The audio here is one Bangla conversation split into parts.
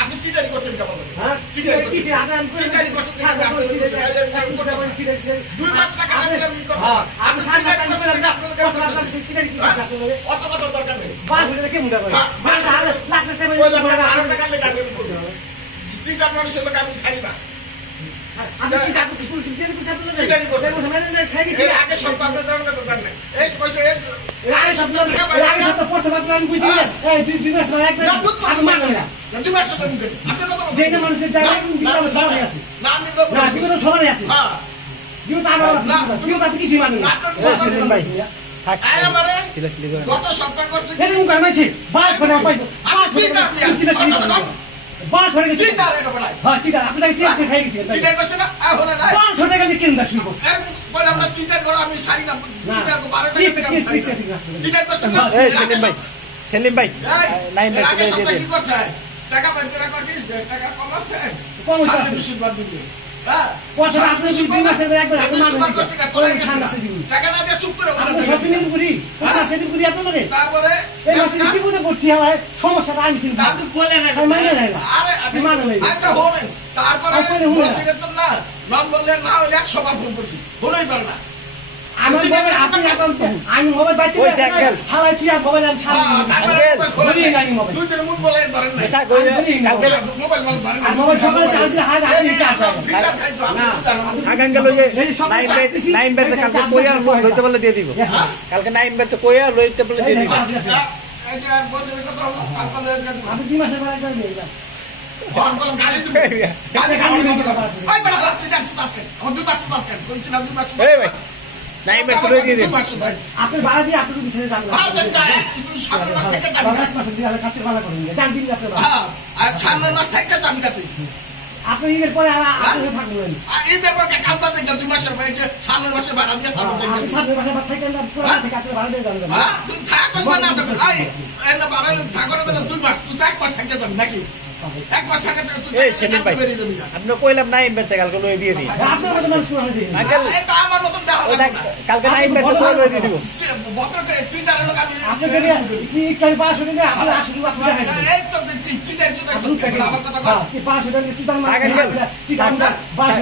আপনি চিটারি করছেন কেমন? হ্যাঁ চিটারি কি আপনি চিটারি করছেন চিটারি 2 মাস টাকা দিলাম হ্যাঁ আমি চিটারি করছেন আপনাদের চিটারি কি আছে আপনাদের অত কত দরকার নেই 500 কি মুন্ডা করে লাখ লাখ টাকা 12 টাকা লে কাটবেন চিটার মানুষের লোক আমি ছাড়ি না আমি কি আপনি স্কুল চিটারি করছেন আপনাদের চিটারি করছেন মানে খাই গেছি আগে সব আপনাদের দরকার নেই এই পয়সা এই আগে সব পড়তে পারবেন আমি বুঝি এই 2 মাস লাগে আমি মানি না দুই মাস তো মুখে আপনি কত যেটা মানুষের দাঁড়ায় বিপদ সবাই আছে না আমি না বিপদ সবাই আছে হ্যাঁ বিপদ আমার আছে বিপদ আপনি কিছু মানেন না সেলিম ভাই থাক আয় আমারে চিলাচিলি করে কত সপ্তাহ করছে এরকম কামাইছি বাস করে পাইবো আমার চিন্তা বাস হয়ে গেছে চিন্তা রে বলাই হ্যাঁ চিন্তা আপনাকে চিন্তা খাই গেছে চিন্তা করছ না আ হলো না 500 টাকা দিয়ে কিনবা শুনবো এরকম বলে আমরা চিন্তা করো আমি সারি না চিন্তা কো 12 টাকা দিয়ে চিন্তা করছ না এই সেলিম ভাই নাইম ভাই দিয়ে দিন কি করছে টাকা বের করে করছিস টাকা কমাছে কম হচ্ছে বেশি বার দিবি হ্যাঁ পয়সা আপনি 2 মাসের একবার আপনি টাকা না দিয়ে চুপ করে বলেন সবদিন করি কোন সেদিন করি আপনাদের তারপরে এই মাসে কি বুঝে পড়ছি হয় সমস্যাটা আমি চিন্তা আপনি বলেন না মানে না আরে আপনি মানে না আচ্ছা হোনেন তারপরে সেটা তো না নাম বললেন না হলে 100 বার ফোন করছি বলেই পারে না আমি মোবাইল আপনি অ্যাকাউন্ট আমি মোবাইল বাইতে কইছে আঙ্কেল হালাই তুই মোবাইল আমি ছাড়ি আঙ্কেল বলি নাই মোবাইল দুই দিন মুখ বলেন ধরেন না আচ্ছা কই কালকে মোবাইল বল ধরেন আর মোবাইল সকালে চার্জ দিলে হাত আপনি চার্জ না আঙ্কেল ওই যে নাইম বের কালকে কইয়া লইতে বলে দিয়ে দিব কালকে নাইম বের তো কইয়া লইতে বলে দিয়ে দিব এই যে বসে কত কালকে আমি 2 মাসের বেলা করে দিই ফোন কল গালি তুমি গালি ওই বড় হচ্ছে যাচ্ছে আজকে আমার 2 মাস তো আজকে কইছি না 2 মাস এই ভাই নাইম বের তো দিয়ে দিন আপনি ভাড়া দিয়ে আপনি পিছনে যান হ্যাঁ তুমি 7 মাস থেকে যান 1 মাস দিয়ে খাতে ভাড়া করেন জান দিন আপনি হ্যাঁ আর 6 মাস থেকে যান কাতে আপনি ঈদের পরে আপনি থাকবেন আর ঈদের পরে কাজ করতে 2 মাসের পরে 7 মাসের ভাড়া দিয়ে থাকবেন আপনি 7 মাসের ভাড়া থেকে না পুরো থেকে আপনি ভাড়া দিয়ে যাবেন হ্যাঁ তুমি থাকো না তো এই না ভাড়া থাকো না 2 মাস তুই 1 মাস থেকে যাবি নাকি 1 মাস থেকে তুই এই সেদিন ভাই আপনি কইলাম নাইম বের থেকে কালকে লই দিয়ে দিই আপনি কত মানুষ শুনে দিই আঙ্কেল এটা আমার মতন দাও কালকে নাইম বের থেকে লই দিয়ে দিব বত্রকে চিটার লোক আপনি কি কাল পাস হইলে আপনি আসুন আপনি এই তো চিটার চিটার আমার কথা কইছি পাস হইলে চিটার না চিটার না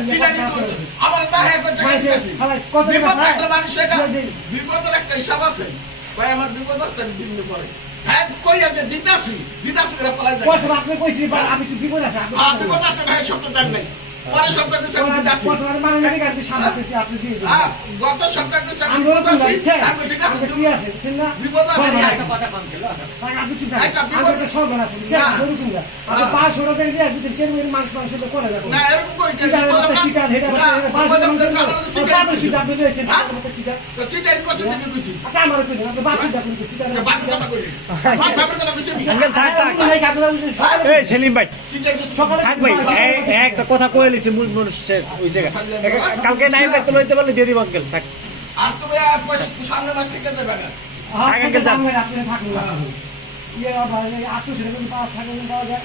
চিটার আমার দাহে করতে কত বিপদ একটা মানুষ এটা বিপদের একটা হিসাব আছে ভাই আমার বিপদ আছে দিন পরে হ্যাঁ কইয়া যে দিতাছি করে পলাই যায় কত আপনি কইছি আমি কি বিপদ আছে আপনি বিপদ আছে ভাই শব্দ দেন নাই পরে শব্দ দিতে আমি দিতাছি কত মানে নাকি আপনি সামনে থেকে আপনি দিয়ে দিন হ্যাঁ গত সপ্তাহে কইছি আমি বিপদ আছে আমি ঠিক আছে কি আছে বুঝছেন না বিপদ আছে আচ্ছা কথা কম কেলো টাকা আপনি চিন্তা আচ্ছা বিপদ সব না আছে বুঝছেন বলুন না আপনি 500 টাকা দিয়ে বুঝছেন কেন এর মানুষ তো করে রাখো না এরকম কই কি চিকার হেডা 500 টাকা চিকার আপনি দিয়েছেন চিকার তো চিকার কত দিন কইছি আপনি আমার কই না আপনি 500 টাকা কইছি চিকার বাপের কথা কই বাপের কথা কইছি আঙ্কেল থাক এই সেলিম ভাই থাক ভাই একটা কথা কই লিছি মূল মানুষের ওই জায়গা কালকে নাইম বের তো লইতে পারলে দিয়ে দিব আঙ্কেল থাক আর তো ভাই সামনে মাস থেকে যাবে না থাক আঙ্কেল যান আপনি থাকুন ইয়ে ভাই 800 টাকা পাওয়া থাকে না পাওয়া যায়